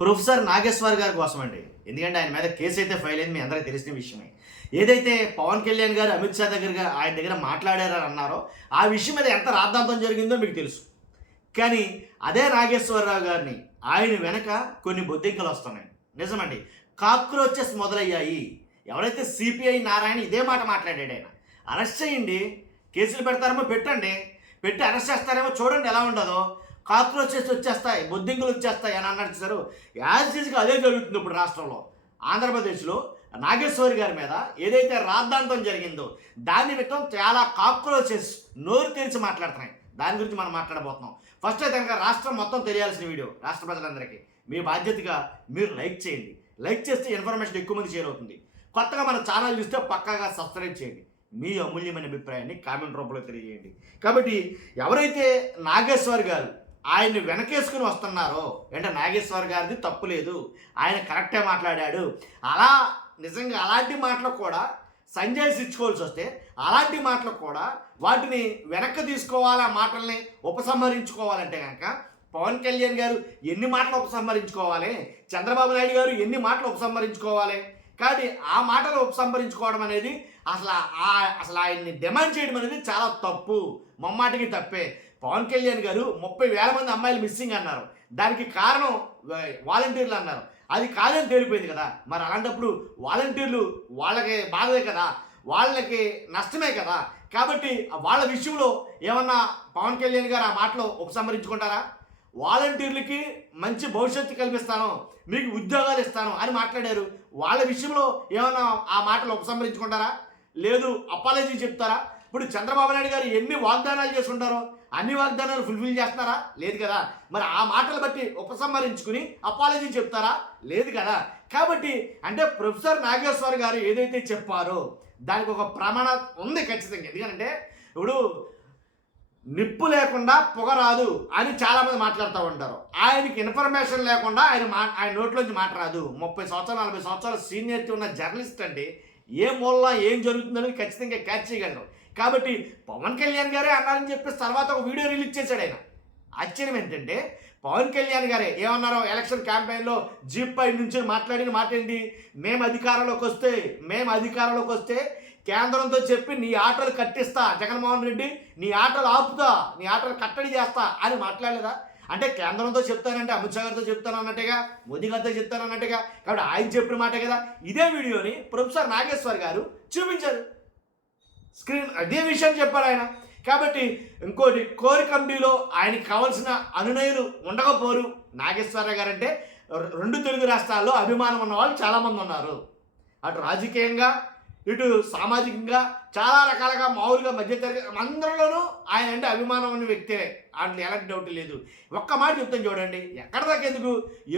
Professor Nageshwar గారి కోసం అండి. ఎందుకంటే ఆయన మీద కేసు అయితే ఫైల్ అయింది, మీ అందరికీ తెలిసిన విషయమే. ఏదైతే పవన్ కళ్యాణ్ గారు అమిత్ షా ఆయన దగ్గర మాట్లాడారని అన్నారో ఆ విషయం మీద ఎంత రాద్ధాంతం జరిగిందో మీకు తెలుసు. కానీ అదే నాగేశ్వరరావు గారిని ఆయన వెనక కొన్ని బొద్దింకలు వస్తున్నాయి. నిజమండి, కాక్రోచెస్ మొదలయ్యాయి. ఎవరైతే సిపిఐ నారాయణ ఇదే మాట మాట్లాడాడు. ఆయన అరెస్ట్ చేయండి, కేసులు పెడతారేమో పెట్టండి, పెట్టి అరెస్ట్ చేస్తారేమో చూడండి ఎలా ఉండదో, కాక్రోచెస్ వచ్చేస్తాయి, బొద్దింకలు వచ్చేస్తాయి అని అన్నాడు సార్. యాజ్ ఈజ్గా అదే జరుగుతుంది ఇప్పుడు రాష్ట్రంలో. ఆంధ్రప్రదేశ్లో నాగేశ్వరి గారి మీద ఏదైతే రాద్ధాంతం జరిగిందో దాని విషయం చాలా కాక్రోచెస్ నోరు తెరిచి మాట్లాడుతున్నాయి. దాని గురించి మనం మాట్లాడబోతున్నాం. ఫస్ట్ అయితే కనుక రాష్ట్రం మొత్తం తెలియాల్సిన వీడియో, రాష్ట్ర ప్రజలందరికీ మీ బాధ్యతగా మీరు లైక్ చేయండి. లైక్ చేస్తే ఇన్ఫర్మేషన్ ఎక్కువ మంది షేర్ అవుతుంది. కొత్తగా మన ఛానల్ చూస్తే పక్కాగా సబ్స్క్రైబ్ చేయండి. మీ అమూల్యమైన అభిప్రాయాన్ని కామెంట్ రూపంలో తెలియజేయండి. కాబట్టి ఎవరైతే నాగేశ్వర్ గారు ఆయన్ని వెనకేసుకుని వస్తున్నారో, అంటే నాగేశ్వర్ గారిది తప్పు లేదు, ఆయన కరెక్టే మాట్లాడాడు, అలా నిజంగా అలాంటి మాటలు కూడా సంజయ్ ఇచ్చుకోవాల్సి వస్తే అలాంటి మాటలు కూడా వాటిని వెనక్కి తీసుకోవాలి, ఆ మాటల్ని ఉపసంహరించుకోవాలంటే కనుక పవన్ కళ్యాణ్ గారు ఎన్ని మాటలు ఉపసంహరించుకోవాలి, చంద్రబాబు నాయుడు గారు ఎన్ని మాటలు ఉపసంహరించుకోవాలి. కానీ ఆ మాటలు ఉపసంహరించుకోవడం అనేది అసలు ఆయన్ని డిమాండ్ చేయడం అనేది చాలా తప్పు, మొమ్మాటికి తప్పే. పవన్ కళ్యాణ్ గారు 30,000 మంది అమ్మాయిలు మిస్సింగ్ అన్నారు, దానికి కారణం వాలంటీర్లు అన్నారు. అది కాదని తేలిపోయింది కదా. మరి అలాంటప్పుడు వాలంటీర్లు వాళ్ళకి బాధే కదా, వాళ్ళకి నష్టమే కదా. కాబట్టి వాళ్ళ విషయంలో ఏమన్నా పవన్ కళ్యాణ్ గారు ఆ మాటలు ఉపసంహరించుకుంటారా? వాలంటీర్లకి మంచి భవిష్యత్తు కల్పిస్తాను, మీకు ఉద్యోగాలు ఇస్తాను అని మాట్లాడారు. వాళ్ళ విషయంలో ఏమన్నా ఆ మాటలు ఉపసంహరించుకుంటారా? లేదు, అపాలజీ చెప్తారా? ఇప్పుడు చంద్రబాబు నాయుడు గారు ఎన్ని వాగ్దానాలు చేసుకుంటారో అన్ని వాగ్దానాలు ఫుల్ఫిల్ చేస్తున్నారా? లేదు కదా. మరి ఆ మాటలు బట్టి ఉపసంహరించుకుని అపాలజీ చెప్తారా? లేదు కదా. కాబట్టి అంటే ప్రొఫెసర్ నాగేశ్వర్ గారు ఏదైతే చెప్పారో దానికి ఒక ప్రమాణం ఉంది ఖచ్చితంగా. ఎందుకంటే ఇప్పుడు నిప్పు లేకుండా పొగ రాదు అని చాలామంది మాట్లాడుతూ ఉంటారు. ఆయనకి ఇన్ఫర్మేషన్ లేకుండా ఆయన నోట్లోంచి మాట రాదు. 30 సంవత్సరాలు 40 సంవత్సరాలు సీనియర్టీ ఉన్న జర్నలిస్ట్ అంటే ఏ మూలలో ఏం జరుగుతుందని ఖచ్చితంగా క్యాచ్ చేయగలరు. కాబట్టి పవన్ కళ్యాణ్ గారే అన్నారని చెప్పేసి తర్వాత ఒక వీడియో రిలీజ్ చేశాడు ఆయన. ఆశ్చర్యం ఏంటంటే పవన్ కళ్యాణ్ గారే ఏమన్నారో ఎలక్షన్ క్యాంపెయిన్లో జీప్ పై నుంచి మాట్లాడిన మాట ఏంటి, మేము అధికారంలోకి వస్తే కేంద్రంతో చెప్పి నీ ఆటలు కట్టిస్తా, జగన్మోహన్ రెడ్డి నీ ఆటలు ఆపుతా, నీ ఆటలు కట్టడి చేస్తా అని మాట్లాడలేదా? అంటే కేంద్రంతో చెప్తానంటే అమిత్ షా గారితో చెప్తాను అన్నట్టుగా, మోదీ గారితో చెప్తాను అన్నట్టుగా. కాబట్టి ఆయన చెప్పిన మాటే కదా. ఇదే వీడియోని ప్రొఫెసర్ నాగేశ్వర్ గారు చూపించారు, స్క్రీన్ అదే విషయం చెప్పారు ఆయన. కాబట్టి ఇంకోటి, కోర్ కమిటీలో ఆయనకి కావాల్సిన అనునయులు ఉండకపోరు. నాగేశ్వరరావు గారు అంటే 2 తెలుగు రాష్ట్రాల్లో అభిమానం ఉన్న వాళ్ళు చాలామంది ఉన్నారు. అటు రాజకీయంగా ఇటు సామాజికంగా చాలా రకాలుగా మామూలుగా మధ్యతరగతి అందరిలోనూ ఆయన అంటే అభిమానం ఉన్న వ్యక్తే, అందులో ఎలాంటి డౌట్ లేదు. ఒక్క మాట చెప్తాను చూడండి, ఎక్కడ దాకా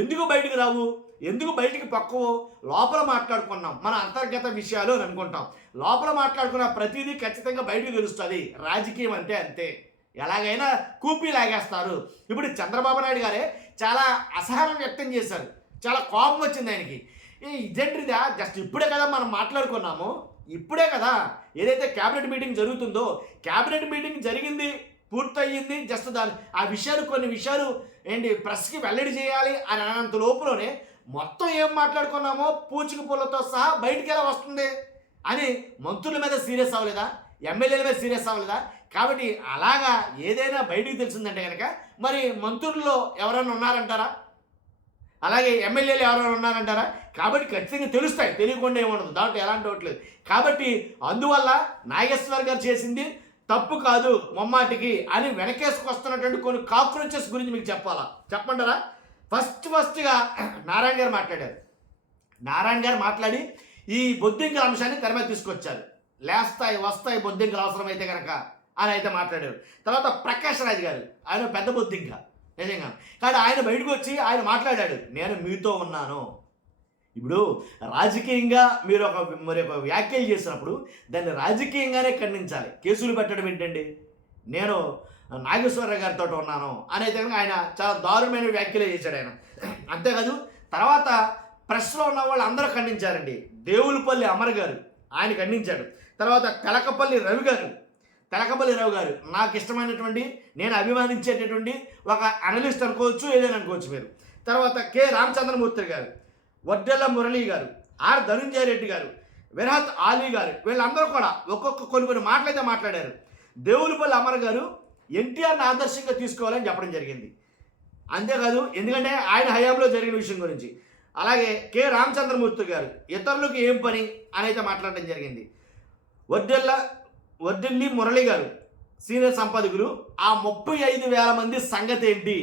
ఎందుకు బయటికి రావు, ఎందుకు బయటికి పక్కవు, లోపల మాట్లాడుకున్నాం మన అంతర్గత విషయాలు అని అనుకుంటాం. లోపల మాట్లాడుకున్న ప్రతిదీ ఖచ్చితంగా బయటకు తెలుస్తుంది. రాజకీయం అంటే అంతే, ఎలాగైనా కూపీ లాగేస్తారు. ఇప్పుడు చంద్రబాబు నాయుడు గారే చాలా అసహనం వ్యక్తం చేశారు, చాలా కోపం వచ్చింది ఆయనకి. ఇదేంటిదా, జస్ట్ ఇప్పుడే కదా మనం మాట్లాడుకున్నాము, ఇప్పుడే కదా ఏదైతే క్యాబినెట్ మీటింగ్ జరుగుతుందో, క్యాబినెట్ మీటింగ్ జరిగింది, పూర్తయింది, జస్ట్ ఆ విషయాలు కొన్ని విషయాలు ఏంటి ప్రెస్కి వెల్లడి చేయాలి అని అనంత లోపులోనే మొత్తం ఏం మాట్లాడుకున్నామో పూచిక పూలతో సహా బయటికి ఎలా వస్తుంది అని మంత్రుల మీద సీరియస్ అవ్వలేదా, ఎమ్మెల్యేల మీద సీరియస్ అవ్వలేదా? కాబట్టి అలాగా ఏదైనా బయటికి తెలిసిందంటే కనుక మరి మంత్రుల్లో ఎవరైనా ఉన్నారంటారా, అలాగే ఎమ్మెల్యేలు ఎవరైనా ఉన్నారంటారా? కాబట్టి ఖచ్చితంగా తెలుస్తాయి, తెలియకుండా ఏముండదు, దాంట్లో ఎలాంటి డౌట్ లేదు. కాబట్టి అందువల్ల నాగేశ్వర్ గారు చేసింది తప్పు కాదు మొమ్మాటికి అని వెనకేసుకొస్తున్నటువంటి కొన్ని కాక్రోచెస్ గురించి మీకు చెప్పమంటారా? ఫస్ట్గా నారాయణ గారు మాట్లాడారు. నారాయణ గారు మాట్లాడి ఈ బొద్దింకల అంశాన్ని తెర మీద తీసుకొచ్చారు. లేస్తాయి వస్తాయి బొద్దింకలు అవసరమైతే కనుక అని అయితే మాట్లాడారు. తర్వాత ప్రకాష్ రాజ్ గారు, ఆయన పెద్ద బొద్దింక నిజంగా. కానీ ఆయన బయటకు వచ్చి ఆయన మాట్లాడాడు, నేను మీతో ఉన్నాను. ఇప్పుడు రాజకీయంగా మీరు ఒక వ్యాఖ్యలు చేసినప్పుడు దాన్ని రాజకీయంగానే ఖండించాలి. కేసులు పెట్టడం ఏంటండి, నేను నాగేశ్వరరావు గారితో ఉన్నాను అని అయితే ఆయన చాలా దారుణమైన వ్యాఖ్యలే చేశాడు ఆయన. అంతేకాదు తర్వాత ప్రెస్లో ఉన్న వాళ్ళు అందరూ ఖండించారండి. దేవులపల్లి అమర్ గారు ఆయన ఖండించాడు. తర్వాత తెలకపల్లి రవి గారు నాకు ఇష్టమైనటువంటి, నేను అభిమానించేటటువంటి ఒక అనలిస్ట్ అనుకోవచ్చు, ఏదైనా అనుకోవచ్చు మీరు. తర్వాత కె రామచంద్రమూర్తి గారు, వడ్డెల్ల మురళి గారు, ఆర్ ధనుంజయ రెడ్డి గారు, విరాట్ ఆలీ గారు, వీళ్ళందరూ కూడా ఒక్కొక్క కొన్ని మాటలైతే మాట్లాడారు. దేవులపల్లి అమర్ గారు ఎన్టీఆర్ని ఆదర్శంగా తీసుకోవాలని చెప్పడం జరిగింది. అంతేకాదు, ఎందుకంటే ఆయన హయాంలో జరిగిన విషయం గురించి. అలాగే కె రామచంద్రమూర్తి గారు ఇతరులకు ఏం పని అని అయితే మాట్లాడడం జరిగింది. వడ్డెల్లి మురళి గారు సీనియర్ సంపాదకులు, ఆ 35,000 మంది సంగతి ఏంటి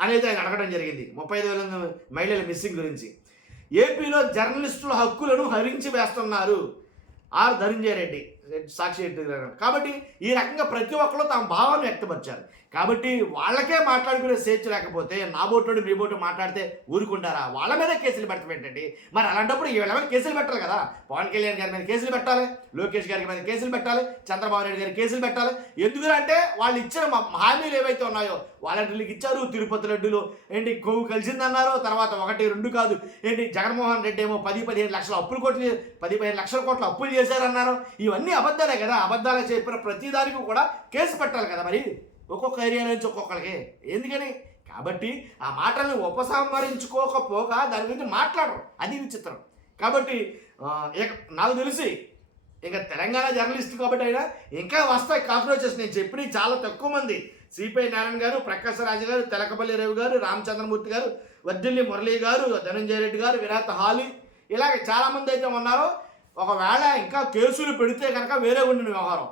అనేది ఆయన అడగడం జరిగింది. 35,000 మహిళల మిస్సింగ్ గురించి. ఏపీలో జర్నలిస్టుల హక్కులను హరించి వేస్తున్నారు ఆర్ ధనుంజయ రెడ్డి, సాక్షి గారు. కాబట్టి ఈ రకంగా ప్రతి ఒక్కరు తమ భావాన్ని వ్యక్తపరిచారు. కాబట్టి వాళ్ళకే మాట్లాడుకునే స్వేచ్ఛ లేకపోతే నా బోటోడు మీ బోటు మాట్లాడితే ఊరుకుంటారా? వాళ్ళ మీద కేసులు పెట్టడం ఏంటండి? మరి అలాంటప్పుడు వీళ్ళ మీద కేసులు పెట్టాలి కదా. పవన్ కళ్యాణ్ గారి మీద కేసులు పెట్టాలి, లోకేష్ గారి మీద కేసులు పెట్టాలి, చంద్రబాబు నాయుడు గారి కేసులు పెట్టాలి. ఎందుకంటే వాళ్ళు ఇచ్చిన హామీలు ఏవైతే ఉన్నాయో వాలంటీర్లకు ఇచ్చారు. తిరుపతి లడ్డులు ఏంటి కొవ్వు కలిసిందన్నారు. తర్వాత 1, 2 కాదు ఏంటి జగన్మోహన్ రెడ్డి ఏమో 10-15 లక్షల అప్పులు 15 లక్షల కోట్ల అప్పులు చేశారన్నారు. ఇవన్నీ అబద్ధాలే కదా. అబద్ధాలు చెప్పిన ప్రతిదానికి కూడా కేసు పెట్టాలి కదా. మరి ఒక్కొక్క ఏరియా నుంచి ఒక్కొక్కరికి ఎందుకని? కాబట్టి ఆ మాటల్ని ఉపసంహరించుకోకపోగా దాని గురించి మాట్లాడరు, అది విచిత్రం. కాబట్టి నాకు తెలిసి ఇక తెలంగాణ జర్నలిస్ట్ కాబట్టి అయినా ఇంకా వస్తాయి కాక్రోచెస్. నేను చెప్పిన చాలా తక్కువ మంది, సిపిఐ నారాయణ గారు, ప్రకాశ్ రాజు గారు, తెలకపల్లి రవి గారు, రామచంద్రమూర్తి గారు, వడ్డెల్లి మురళి గారు, ధనంజయ రెడ్డి గారు, విరాట్ హాలి, ఇలాగ చాలామంది అయితే ఉన్నారు. ఒకవేళ ఇంకా కేసులు పెడితే కనుక వేరే ఉండిన వ్యవహారం.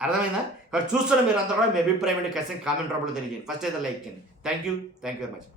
అర్థమైందా? ఇక్కడ చూస్తున్న మీరు అందరూ కూడా మీ అభిప్రాయం ఖచ్చితంగా కామెంట్ రూపంలో తెలియజేయండి. ఫస్ట్ అయితే లైక్ చేయండి. Thank you very much.